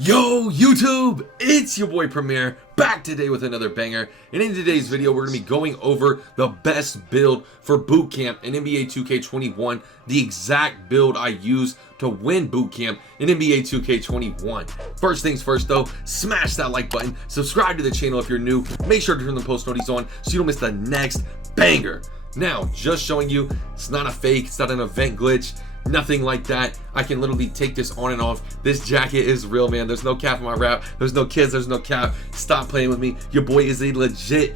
Yo YouTube, it's your boy Premier, back today with another banger. And in today's video we're going to be going over the best build for boot camp in NBA 2K21, the exact build I used to win boot camp in NBA 2K21. First things first though, smash that like button, subscribe to the channel if you're new, make sure to turn the post notifications on so you don't miss the next banger. Now, just showing you, it's not a fake, it's not an event glitch, nothing like that. I can literally take this on and off. This jacket is real, man. There's no cap in my rap. There's no kids, there's no cap. Stop playing with me. Your boy is a legit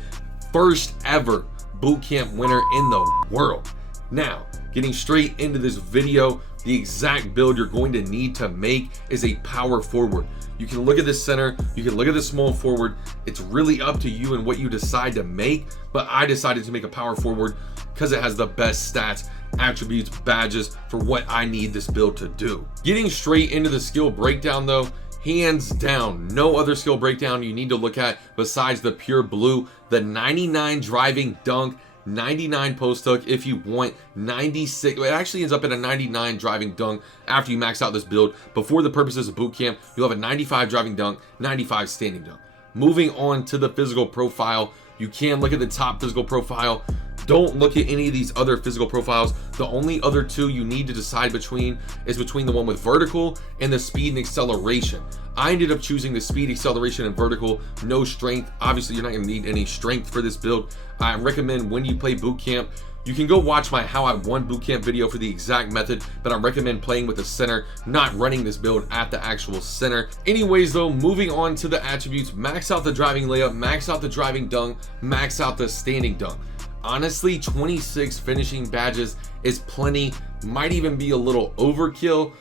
first ever boot camp winner in the world. Now, getting straight into this video, the exact build you're going to need to make is a power forward. You can look at the center, you can look at the small forward. It's really up to you and what you decide to make, but I decided to make a power forward because it has the best stats, attributes, badges for what I need this build to do. Getting straight into the skill breakdown though, hands down, no other skill breakdown you need to look at besides the pure blue, the 99 driving dunk, 99 post hook if you want, 96, it actually ends up at a 99 driving dunk after you max out this build. Before the purposes of boot camp, you'll have a 95 driving dunk, 95 standing dunk. Moving on to the physical profile, you can look at the top physical profile. Don't look at any of these other physical profiles. The only other two you need to decide between is between the one with vertical and the speed and acceleration. I ended up choosing the speed, acceleration, and vertical, no strength. Obviously, you're not gonna need any strength for this build. I recommend when you play boot camp, you can go watch my how I won boot camp video for the exact method, but I recommend playing with the center, not running this build at the actual center. Anyways though, moving on to the attributes, max out the driving layup, max out the driving dunk, max out the standing dunk. Honestly, 26 finishing badges is plenty, might even be a little overkill,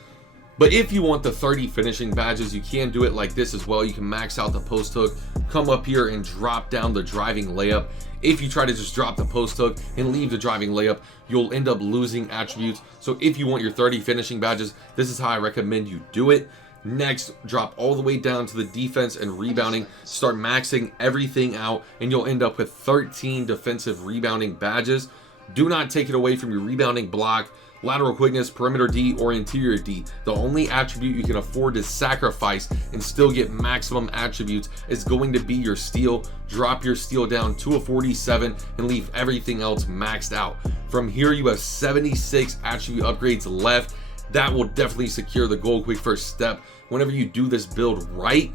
but if you want the 30 finishing badges, you can do it like this as well. You can max out the post hook, come up here and drop down the driving layup. If you try to just drop the post hook and leave the driving layup, you'll end up losing attributes. So if you want your 30 finishing badges, this is how I recommend you do it. Next, drop all the way down to the defense and rebounding, start maxing everything out, and you'll end up with 13 defensive rebounding badges. Do not take it away from your rebounding block, lateral quickness, perimeter D, or interior D. The only attribute you can afford to sacrifice and still get maximum attributes is going to be your steal. Drop your steal down to a 47 and leave everything else maxed out. From here, you have 76 attribute upgrades left. That will definitely secure the goal quick first step whenever you do this build right.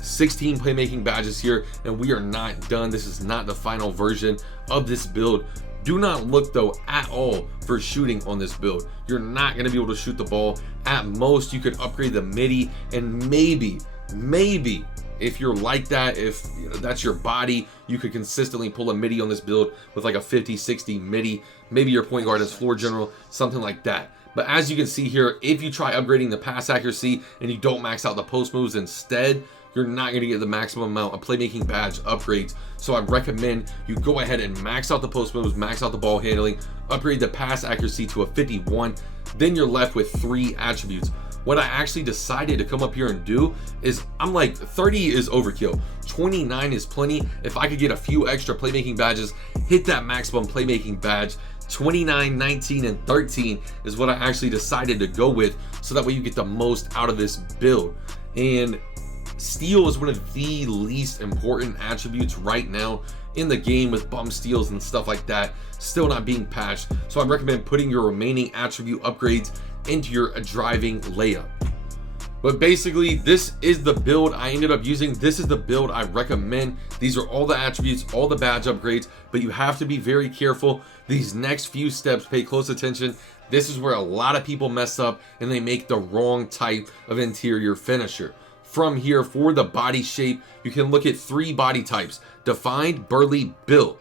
16 playmaking badges here, and we are not done. This is not the final version of this build. Do not look though at all for shooting on this build. You're not going to be able to shoot the ball. At most, you could upgrade the midi, and maybe if you're like that, if that's your body, you could consistently pull a midi on this build with like a 50-60 midi. Maybe your point guard is floor general, something like that. But as you can see here, if you try upgrading the pass accuracy and you don't max out the post moves instead, you're not going to get the maximum amount of playmaking badge upgrades. So I recommend you go ahead and max out the post moves, max out the ball handling, upgrade the pass accuracy to a 51. Then you're left with 3 attributes. What I actually decided to come up here and do is, I'm like, 30 is overkill, 29 is plenty. If I could get a few extra playmaking badges, hit that maximum playmaking badge, 29, 19, and 13 is what I actually decided to go with, so that way you get the most out of this build. And steal is one of the least important attributes right now in the game, with bum steals and stuff like that still not being patched. So I recommend putting your remaining attribute upgrades into your driving layup. But basically, this is the build I ended up using. This is the build I recommend. These are all the attributes, all the badge upgrades, but you have to be very careful. These next few steps, pay close attention. This is where a lot of people mess up and they make the wrong type of interior finisher. From here, for the body shape, you can look at 3 body types: defined, burly, built.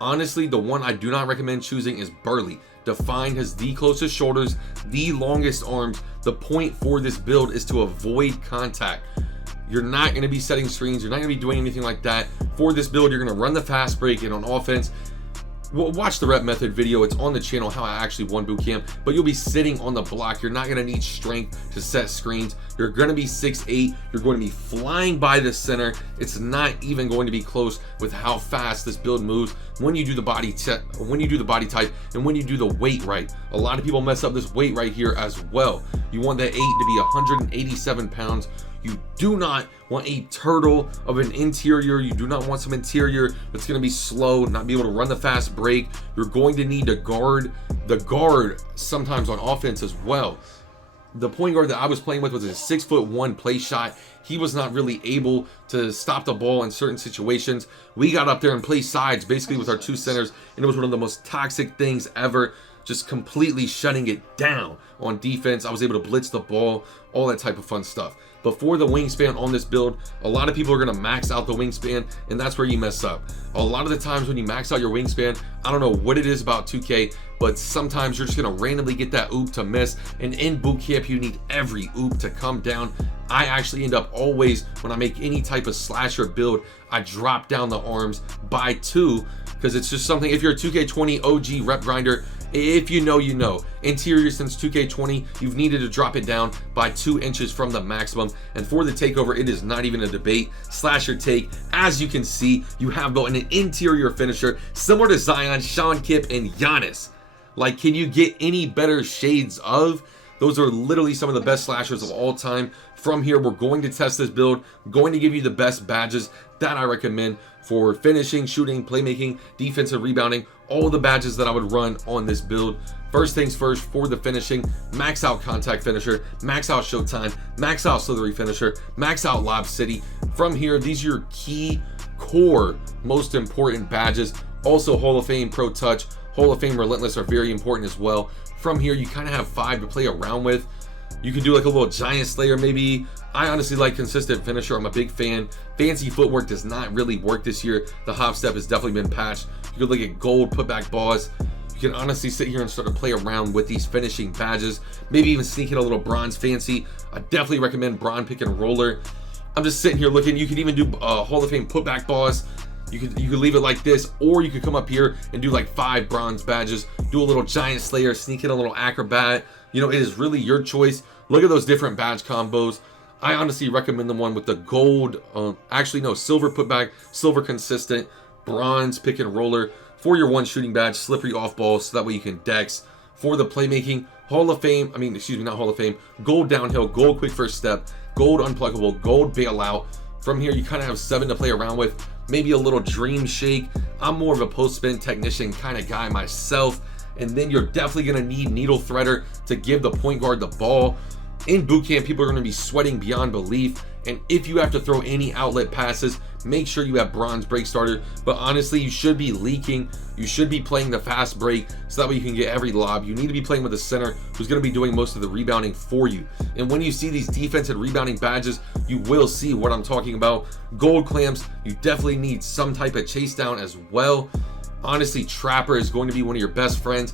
Honestly, the one I do not recommend choosing is burly. Defined has the closest shoulders, the longest arms. The point for this build is to avoid contact. You're not going to be setting screens, you're not going to be doing anything like that. For this build, you're going to run the fast break, and on offense, well, watch the rep method video. It's on the channel, how I actually won boot camp. But you'll be sitting on the block. You're not going to need strength to set screens. You're going to be 6'8". You're going to be flying by the center. It's not even going to be close with how fast this build moves when you do the body type, and when you do the weight right. A lot of people mess up this weight right here as well. You want that 8 to be 187 pounds. You do not want a turtle of an interior. You do not want some interior that's going to be slow, not be able to run the fast break. You're going to need to guard the guard sometimes on offense as well. The point guard that I was playing with was a 6'1" play shot. He was not really able to stop the ball in certain situations. We got up there and played sides basically with our two centers, and it was one of the most toxic things ever, just completely shutting it down on defense. I was able to blitz the ball, all that type of fun stuff. But for the wingspan on this build, a lot of people are going to max out the wingspan, and that's where you mess up. A lot of the times when you max out your wingspan, I don't know what it is about 2K, but sometimes you're just going to randomly get that oop to miss, and in boot camp you need every oop to come down. I actually end up always, when I make any type of slasher build, I drop down the arms by 2, because it's just something. If you're a 2K20 OG rep grinder, if you know, you know. Interior since 2K20, you've needed to drop it down by 2 inches from the maximum. And for the takeover, it is not even a debate. Slasher take, as you can see, you have built an interior finisher similar to Zion, Sean Kipp, and Giannis. Like, can you get any better shades of? Those are literally some of the best slashers of all time. From here, we're going to test this build. Going to give you the best badges that I recommend for finishing, shooting, playmaking, defensive rebounding, all the badges that I would run on this build. First things first, for the finishing, max out contact finisher, max out showtime, max out slithery finisher, max out lob city. From here, these are your key core most important badges. Also Hall of Fame Pro Touch, Hall of Fame Relentless are very important as well. From here, you kind of have 5 to play around with. You can do like a little Giant Slayer maybe. I honestly like consistent finisher. I'm a big fan. Fancy footwork does not really work this year. The hop step has definitely been patched. You could look at gold putback balls. You can honestly sit here and start to play around with these finishing badges. Maybe even sneak in a little bronze fancy. I definitely recommend bronze pick and roller. I'm just sitting here looking. You could even do Hall of Fame putback balls. You could leave it like this, or you could come up here and do like 5 bronze badges, do a little Giant Slayer, sneak in a little acrobat. You know, it is really your choice. Look at those different badge combos. I honestly recommend the one with the gold, actually no, silver putback, silver consistent, bronze pick and roller for your 1 shooting badge, slippery off ball, so that way you can dex. For the playmaking, Hall of Fame, not Hall of Fame, gold downhill, gold quick first step, gold unpluckable, gold bailout. From here, you kind of have 7 to play around with. Maybe a little dream shake. I'm more of a post spin technician kind of guy myself. And then you're definitely going to need needle threader to give the point guard the ball. In boot camp, people are going to be sweating beyond belief. And if you have to throw any outlet passes, make sure you have bronze break starter. But honestly, you should be leaking. You should be playing the fast break so that way you can get every lob. You need to be playing with a center who's going to be doing most of the rebounding for you. And when you see these defensive rebounding badges, you will see what I'm talking about. Gold clamps, you definitely need some type of chase down as well. Honestly, Trapper is going to be one of your best friends.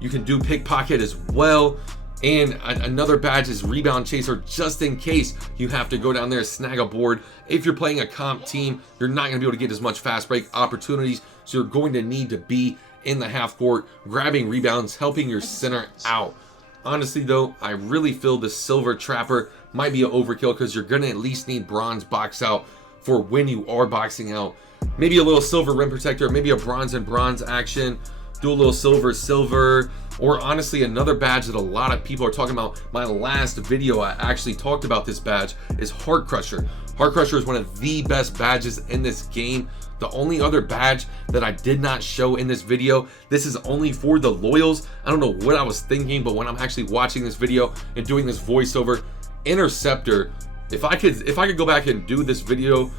You can do pickpocket as well. And another badge is rebound chaser, just in case you have to go down there and snag a board. If you're playing a comp team, you're not going to be able to get as much fast break opportunities, so you're going to need to be in the half court, grabbing rebounds, helping your center out. Honestly though, I really feel the silver Trapper might be an overkill, because you're going to at least need bronze box out for when you are boxing out. Maybe a little silver rim protector, maybe a bronze and bronze action. Do a little silver, or honestly another badge that a lot of people are talking about. My last video I actually talked about this badge is Heart Crusher. Heart Crusher is one of the best badges in this game. The only other badge that I did not show in this video, this is only for the loyals. I don't know what I was thinking, but when I'm actually watching this video and doing this voiceover, Interceptor, if I could go back and do this video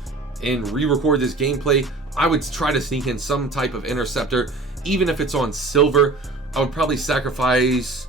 and re-record this gameplay, I would try to sneak in some type of Interceptor. Even if it's on silver, I would probably sacrifice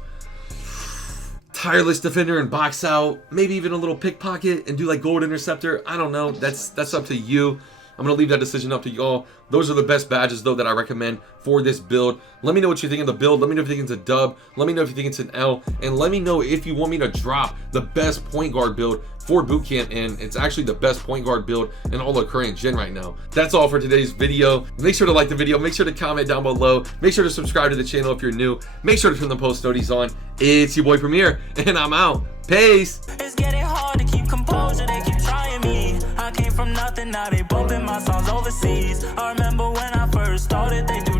Tireless Defender and box out, maybe even a little pickpocket and do like gold Interceptor. I don't know, that's up to you. I'm gonna leave that decision up to y'all. Those are the best badges though that I recommend for this build. Let me know what you think of the build. Let me know if you think it's a dub. Let me know if you think it's an L. And let me know if you want me to drop the best point guard build for bootcamp, and it's actually the best point guard build in all of current gen right now. That's all for today's video. Make sure to like the video, make sure to comment down below, make sure to subscribe to the channel if you're new, make sure to turn the post notifications on. It's your boy Premier, and I'm out. Peace. It's getting hard to keep composure, they keep trying me. I came from nothing, now they bumping my songs overseas. I remember when I first started, they do